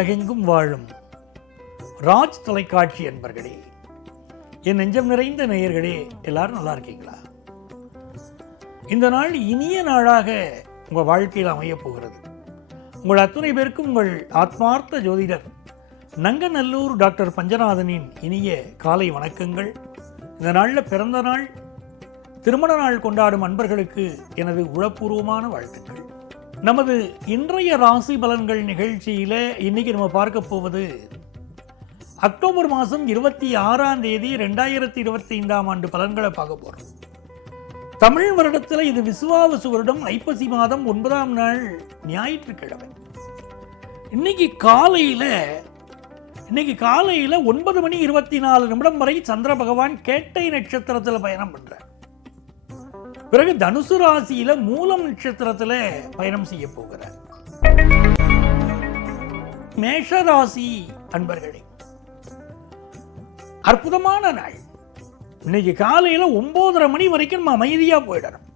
உலகெங்கும் வாழும் ராஜ் தொலைக்காட்சி என்பர்களே என் நெஞ்சம் நிறைந்த நேயர்களே எல்லாரும் நல்லா இருக்கீங்களா? இந்த நாள் இனிய நாளாக உங்கள் வாழ்க்கையில் அமையப் போகிறது. உங்கள் அத்துணை பேருக்கும் உங்கள் ஆத்மார்த்த ஜோதிடர் நங்கநல்லூர் டாக்டர் பஞ்சநாதனின் இனிய காலை வணக்கங்கள். இந்த நாளில் பிறந்த நாள் திருமண நாள் கொண்டாடும் அன்பர்களுக்கு எனது உளப்பூர்வமான வாழ்த்துக்கள். நமது இன்றைய ராசி பலன்கள் நிகழ்ச்சியில் இன்னைக்கு நம்ம பார்க்க போவது அக்டோபர் மாதம் இருபத்தி ஆறாம் தேதி ரெண்டாயிரத்தி இருபத்தி ஐந்தாம் ஆண்டு பலன்களை பார்க்க போகிறோம் தமிழ் வருடத்தில் இது விசுவாவசு வருடம் ஐப்பசி மாதம் ஒன்பதாம் நாள் ஞாயிற்றுக்கிழமை. இன்னைக்கு காலையில் இன்னைக்கு காலையில் ஒன்பது மணி இருபத்தி நாலு நிமிடம் வரை சந்திர பகவான் கேட்டை நட்சத்திரத்தில் பயணம் பண்ணுறார் பிறகு தனுசு ராசியில மூலம் நட்சத்திரத்துல பயணம் செய்ய போகிறார். மேஷ ராசி அன்பர்களே அற்புதமான நாள். இன்னைக்கு காலையில ஒன்பதரை மணி வரைக்கும் நம்ம அமைதியா போயிடணும்.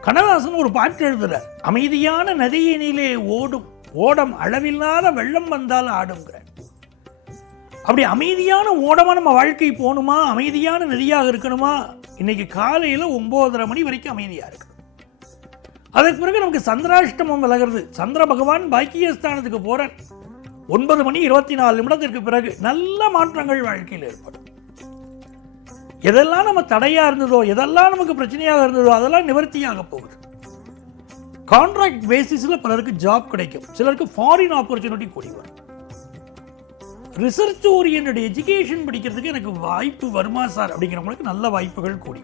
கண்ணதாசன் ஒரு பாட்டு எழுதுறார் அமைதியான நதியினிலே ஓடும் ஓடம் அளவில்லாத வெள்ளம் வந்தால் ஆடுங்கிற அப்படி அமைதியான ஓடமா நம்ம வாழ்க்கை போகணுமா அமைதியான நதியாக இருக்கணுமா? இன்னைக்கு காலையில் ஒம்போதரை மணி வரைக்கும் அமைதியாக இருக்குது அதற்கு பிறகு நமக்கு சந்திராஷ்டமம் விலகிறது சந்திர பகவான் பாக்கியஸ்தானத்துக்கு போகிறார் ஒன்பது மணி இருபத்தி நாலு நிமிடத்திற்கு பிறகு நல்ல மாற்றங்கள் வாழ்க்கையில் ஏற்படும். எதெல்லாம் நம்ம தடையா இருந்ததோ எதெல்லாம் நமக்கு பிரச்சனையாக இருந்ததோ அதெல்லாம் நிவர்த்தியாக போகுது. கான்ட்ராக்ட் பேசிஸில் பலருக்கு ஜாப் கிடைக்கும். சிலருக்கு ஃபாரின் ஆப்பர்ச்சுனிட்டி கூடி வரும். ரிசர்ச் ஓரியன்ட் எஜுகேஷன் படிக்கிறதுக்கு எனக்கு வாய்ப்பு வருமா சார்? அப்படிங்கிறவங்களுக்கு நல்ல வாய்ப்புகள் கூடி.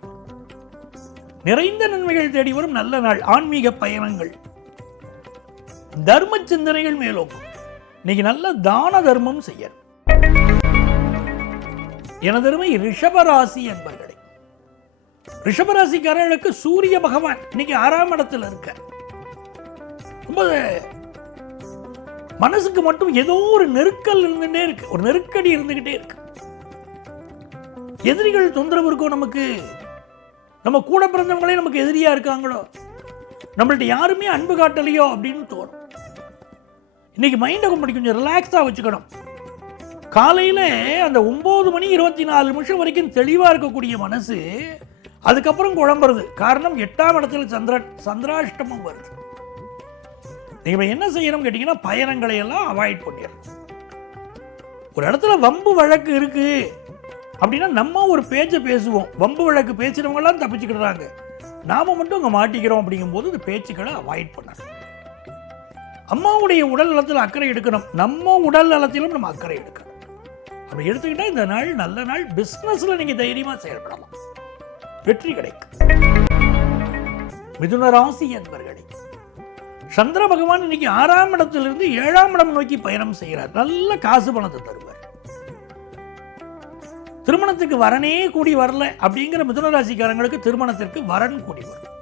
நிறைந்த நன்மைகள் தேடி வரும் நல்ல நாள். ஆன்மீக பயணங்கள். தர்ம சிந்தனைகள் மேலோக்கும். இன்னைக்கு நல்ல தான தர்மம் செய்யணும். எனதருமை ரிஷபராசி என்பர்களே. ரிஷபராசிக்காரர்களுக்கு சூரிய பகவான் இன்னைக்கு ஆறாம் இடத்துல இருக்க ரொம்ப மனசுக்கு மட்டும் ஏதோ ஒரு நெருக்கல் இருந்துகிட்டே இருக்கு. ஒரு நெருக்கடி இருந்துகிட்டே இருக்கு. எதிரிகள் தொந்தரவு இருக்கும் நமக்கு? நம்ம கூட பிறந்தவங்களே நமக்கு எதிரியா இருக்காங்களோ? நம்மள்ட்ட யாருமே அன்பு காட்டலையோ அப்படின்னு தோணும். இன்னைக்கு மைண்டை கொஞ்சம் ரிலாக்ஸாக வச்சுக்கணும். காலையில் அந்த ஒம்பது மணி இருபத்தி நாலு நிமிஷம் வரைக்கும் தெளிவாக இருக்கக்கூடிய மனசு அதுக்கப்புறம் குழம்புறது. காரணம் எட்டாம் இடத்துல சந்திர சந்திராஷ்டமம் வருது. நீங்கள் என்ன செய்யணும்னு கேட்டிங்கன்னா பயணங்களை எல்லாம் அவாய்ட் பண்ணிடணும் ஒரு இடத்துல வம்பு வழக்கு இருக்கு அப்படின்னா நம்ம ஒரு பேச்சை பேசுவோம். வம்பு வழக்கு பேசுகிறவங்களாம் தப்பிச்சுக்கிடுறாங்க. நாம மட்டும் அங்கே மாட்டிக்கிறோம் அப்படிங்கும்போது இந்த பேச்சுக்களை அவாய்ட் பண்ணணும். அம்மாவுடைய உடல் நலத்தில் அக்கறை எடுக்கணும். நம்ம உடல் நலத்திலும் நம்ம அக்கறை எடுக்கணும். அப்படி எடுத்துக்கிட்டா இந்த நாள் நல்ல நாள். பிஸ்னஸில் நீங்க தைரியமா செயல்படலாம். வெற்றி கிடைக்கும். மிதுன ராசி என்பர்களே சந்திர பகவான் இன்னைக்கு ஆறாம் இடத்திலிருந்து ஏழாம் இடம் நோக்கி பயணம் செய்கிறார். நல்ல காசு பணத்தை தருவார். திருமணத்துக்கு வரனே கூடி வரல அப்படிங்கிற மிதுன ராசிக்காரங்களுக்கு திருமணத்திற்கு வரன் கூடி வரும்.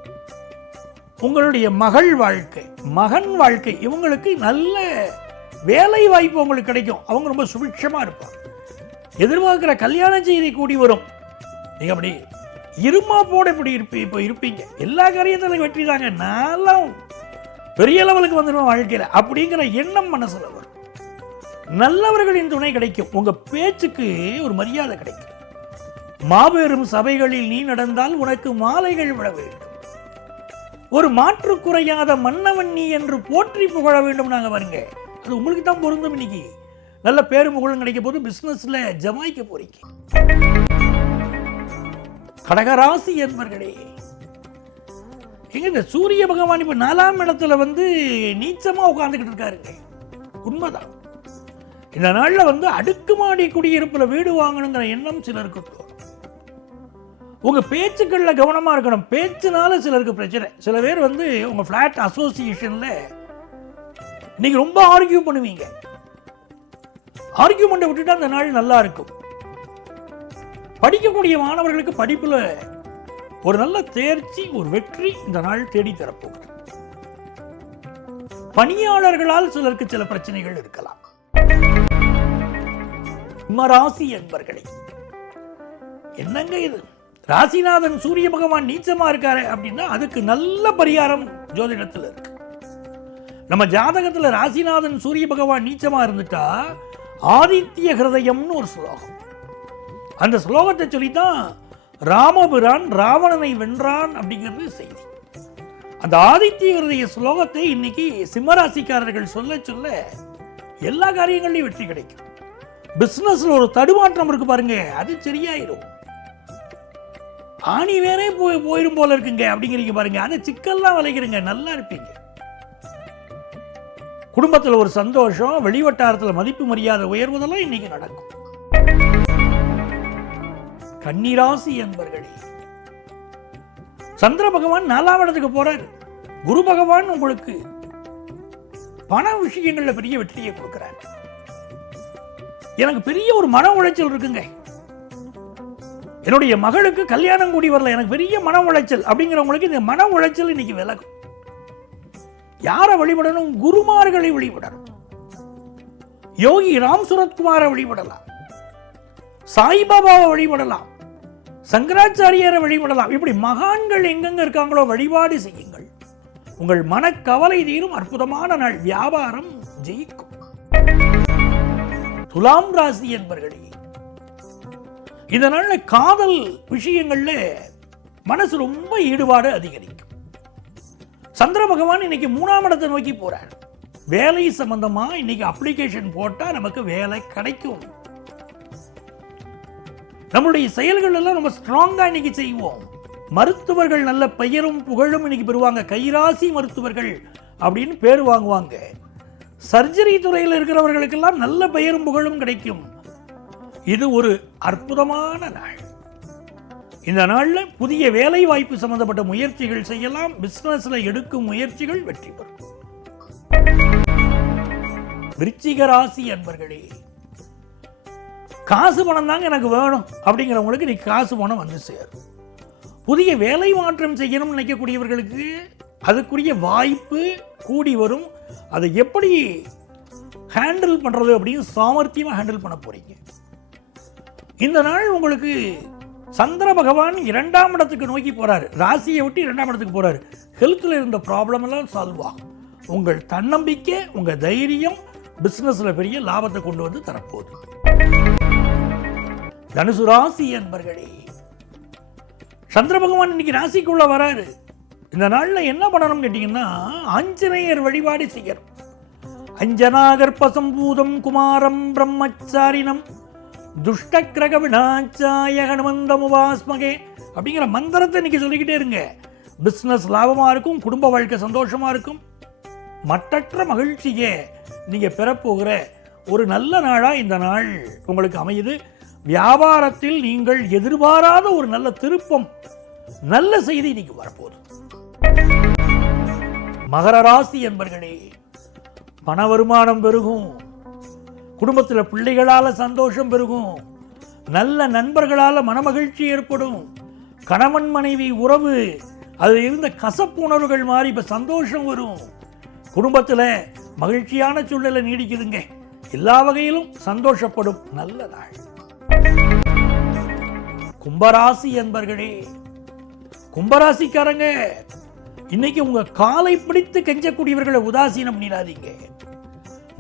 உங்களுடைய மகள் வாழ்க்கை மகன் வாழ்க்கை இவங்களுக்கு நல்ல வேலை வாய்ப்பு உங்களுக்கு கிடைக்கும். அவங்க ரொம்ப சுபிட்சமா இருப்பாங்க. எதிர்பார்க்கிற கல்யாண செய்தி கூடி வரும். நீங்க அப்படி இருமா போட இப்படி இருப்பி இப்போ இருப்பீங்க. எல்லா காரியத்திலும் வெற்றி தாங்க. நான்லாம் பெரிய லெவலுக்கு வந்துடுவோம் வாழ்க்கையில்? அப்படிங்கிற எண்ணம் மனசுல வரும். நல்லவர்களின் துணை கிடைக்கும். உங்க பேச்சுக்கு ஒரு மரியாதை கிடைக்கும். மாபெரும் சபைகளில் நீ நடந்தால் உனக்கு மாலைகள் விட வேண்டும். ஒரு மாற்று குறையாத மன்னவன் நீ என்று போற்றி புகழ வேண்டும் நாங்க வருங்க அது உங்களுக்கு தான் பொருந்தும் இன்னைக்கு. நல்ல பேரு புகழும் கிடைக்க போது பிசினஸ்ல ஜமாய்க்க போறீங்க. கடகராசி என்பர்களே எங்க இந்த சூரிய பகவான் இப்ப நாலாம் இடத்துல வந்து நீச்சமா உட்கார்ந்துகிட்டு இருக்காருங்க உண்மைதான். இந்த நாள்ல வந்து அடுக்குமாடி குடியிருப்புல வீடு வாங்கணுங்கிற எண்ணம் சிலருக்கு தோணும் உங்க பேச்சுக்கள்ல கவனமா இருக்கணும். பேச்சுனால சிலருக்கு பிரச்சனை. சில பேர் வந்து உங்க பிளாட் அசோசியேஷன்ல நீங்க ரொம்ப ஆர்கியூ பண்ணுவீங்க. ஆர்கியூமெண்ட்டை விட்டுட்டு அந்த நாள் நல்லா இருக்கும். படிக்கக்கூடிய மாணவர்களுக்கு படிப்புல ஒரு நல்ல தேர்ச்சி ஒரு வெற்றி இந்த நாள் தேடி தரப்போகுது. பணியாளர்களால் சிலருக்கு சில பிரச்சனைகள் இருக்கலாம். ராசி என்பர்களே என்னங்க இது? ராசிநாதன் சூரிய பகவான் நீச்சமா இருக்காரு அப்படின்னா அதுக்கு நல்ல பரிகாரம் ஜோதிடத்தில் இருக்கு. நம்ம ஜாதகத்துல ராசிநாதன் சூரிய பகவான் நீச்சமா இருந்துட்டா ஆதித்ய ஹிருதயம்னு ஒரு ஸ்லோகம். அந்த ஸ்லோகத்தை சொல்லித்தான் ராமபிரான் ராவணனை வென்றான் அப்படிங்கிறது செய்தி. அந்த ஆதித்ய ஸ்லோகத்தை இன்னைக்கு சிம்மராசிக்காரர்கள் சொல்ல சொல்ல எல்லா காரியங்கள்லையும் வெற்றி கிடைக்கும். பிசினஸ்ல ஒரு தடுமாற்றம் இருக்கு பாருங்க அது சரியாயிரும். ஆணி வேறே போய் போயிரும் போல இருக்குங்க அப்படிங்கிறீங்க பாருங்க அதை சிக்கல்லாம் விளைக்கிறீங்க நல்லா இருப்பீங்க. குடும்பத்தில் ஒரு சந்தோஷம் வெளிவட்டாரத்தில் மதிப்பு மரியாதை உயர்வதெல்லாம் இன்னைக்கு நடக்கும். கன்னிராசி என்பர்களே. சந்திர பகவான் நாலாம் இடத்துக்கு போறார். குரு பகவான் உங்களுக்கு பண விஷயங்கள்ல பெரிய வெற்றியை கொடுக்கிறார். எனக்கு பெரிய ஒரு மன உளைச்சல் இருக்குங்க. என்னுடைய மகளுக்கு கல்யாணம் கூடி வரல. எனக்கு பெரிய மன உளைச்சல் அப்படிங்கிறவங்களுக்கு இந்த மன உளைச்சல் இன்னைக்கு விலகும். யாரை வழிபடணும்? குருமார்களை வழிபடணும். யோகி ராம் சுரத்குமாரை வழிபடலாம். சாய்பாபாவை வழிபடலாம். சங்கராச்சாரியரை வழிபடலாம். இப்படி மகான்கள் எங்கெங்க இருக்காங்களோ வழிபாடு செய்யுங்கள். உங்கள் மனக்கவலை தீரும். அற்புதமான நாள். வியாபாரம் ஜெயிக்கும். துலாம் ராசி என்பர்களே இந்த காதல் விஷயங்கள்ல மனசு ரொம்ப ஈடுபாடு அதிகரிக்கும். சந்திர பகவான் இன்னைக்கு மூணாம் இடத்தை நோக்கி போறார். வேலை சம்பந்தமா இன்னைக்கு அப்ளிகேஷன் போட்டா நமக்கு வேலை கிடைக்கும். நம்மளுடைய செயல்கள் எல்லாம் நம்ம ஸ்ட்ராங்கா இன்னைக்கு செய்வோம். மருத்துவர்கள் நல்ல பெயரும் புகழும் இன்னைக்கு பெறுவாங்க. கைராசி மருத்துவர்கள் அப்படின்னு பேர் வாங்குவாங்க. சர்ஜரி துறையில் இருக்கிறவர்களுக்கெல்லாம் நல்ல பெயரும் புகழும் கிடைக்கும். இது ஒரு அற்புதமான நாள். இந்த நாள்ல புதிய வேலை வாய்ப்பு சம்பந்தப்பட்ட முயற்சிகள் செய்யலாம். பிசினஸ்ல எடுக்கும் முயற்சிகள் வெற்றி பெறும். விருச்சிக ராசி அன்பர்களே காசு பணம் தாங்க எனக்கு வேணும். அப்படிங்கிறவங்களுக்கு நீ காசு பணம் வந்து சேரும். புதிய வேலை மாற்றம் செய்யணும்னு நினைக்கக்கூடியவர்களுக்கு அதுக்குரிய வாய்ப்பு கூடி வரும். அதை எப்படி ஹேண்டில் பண்ணுறது அப்படின்னு சாமர்த்தியமாக ஹேண்டில் பண்ண போகிறீங்க இந்த நாள் உங்களுக்கு சந்திர பகவான் இரண்டாம் இடத்துக்கு நோக்கி போகிறாரு ராசியை விட்டு இரண்டாம் இடத்துக்கு போகிறார் ஹெல்த்தில் இருந்த ப்ராப்ளம் எல்லாம் சால்வ் ஆகும். உங்கள் தன்னம்பிக்கை உங்கள் தைரியம் பிஸ்னஸில் பெரிய லாபத்தை கொண்டு வந்து தரப்போகுது. தனுசு ராசி என்பர்களே சந்திர பகவான் இன்னைக்கு ராசிக்குள்ள வராரு. இந்த நாள்ல என்ன பண்ணணும் கேட்டீங்கன்னா ஆஞ்சநேயர் வழிபாடு செய்யணும். அஞ்சனாகற்பசம்பூதம் குமாரம் பிரம்மச்சாரினம் துஷ்டக்கிரக வினாச்சாய ஹனுமந்தமுபாஸ்மகே அப்படிங்கிற மந்திரத்தை இன்னைக்கு சொல்லிக்கிட்டே இருங்க. பிஸ்னஸ் லாபமா இருக்கும் குடும்ப வாழ்க்கை சந்தோஷமா இருக்கும். மட்டற்ற மகிழ்ச்சியை நீங்க பெறப்போகிற ஒரு நல்ல நாளா இந்த நாள் உங்களுக்கு அமையுது. வியாபாரத்தில் நீங்கள் எதிர்பாராத ஒரு நல்ல திருப்பம் நல்ல செய்தி இன்னைக்கு வரப்போகுது. மகர ராசி என்பர்களே பண வருமானம் பெருகும் குடும்பத்தில் பிள்ளைகளால சந்தோஷம் பெருகும் நல்ல நண்பர்களால மனமகிழ்ச்சி ஏற்படும் கணவன் மனைவி உறவு அதில் இருந்த கசப்பு உணர்வுகள் மாறி இப்போ சந்தோஷம் வரும். குடும்பத்தில் மகிழ்ச்சியான சூழ்நிலை நீடிக்குதுங்க. எல்லா வகையிலும் சந்தோஷப்படும். நல்ல நாள். கும்பராசி என்பர்களே கும்பராசிக்காரங்க இன்னைக்கு உங்க காலை பிடித்து கெஞ்சக்கூடியவர்களை உதாசீனம் பண்ணிடாதீங்க.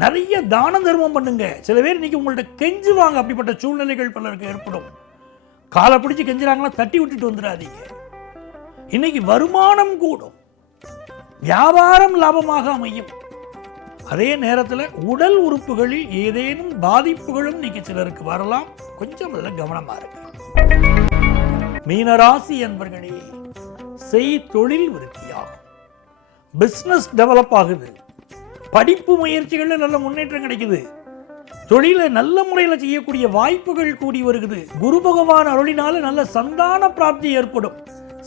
நிறைய தான தர்மம் பண்ணுங்க. சில பேர் இன்னைக்கு உங்கள்ட்ட கெஞ்சுவாங்க அப்படிப்பட்ட சூழ்நிலைகள் பலருக்கு ஏற்படும். காலை பிடிச்சு கெஞ்சுறாங்களா தட்டி விட்டுட்டு வந்துடாதீங்க. இன்னைக்கு வருமானம் கூடும். வியாபாரம் லாபமாக அமையும். அதே நேரத்தில் உடல் உறுப்புகளில் ஏதேனும் பாதிப்புகளும் இன்னைக்கு சிலருக்கு வரலாம். கொஞ்சம் அதில் கவனமா இருக்கு மீனராசி என்பர்களே செய் தொழில் விருத்தியாகும் பிஸ்னஸ் டெவலப் ஆகுது. படிப்பு முயற்சிகள்ல நல்ல முன்னேற்றம் கிடைக்குது. தொழிலை நல்ல முறையில் செய்யக்கூடிய வாய்ப்புகள் கூடி வருகிறது குரு பகவான் அருளினால நல்ல சந்தான பிராப்தி ஏற்படும்.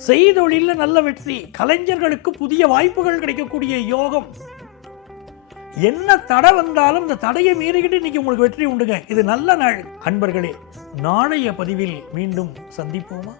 செய்தொழிலில் நல்ல வெற்றி. கலைஞர்களுக்கு புதிய வாய்ப்புகள் கிடைக்கக்கூடிய யோகம். என்ன தடை வந்தாலும் இந்த தடையை மீறிக்கிட்டு இன்னைக்கு உங்களுக்கு வெற்றி உண்டுங்க. இது நல்ல நாள். அன்பர்களே நாளைய பதிவில் மீண்டும் சந்திப்போமா?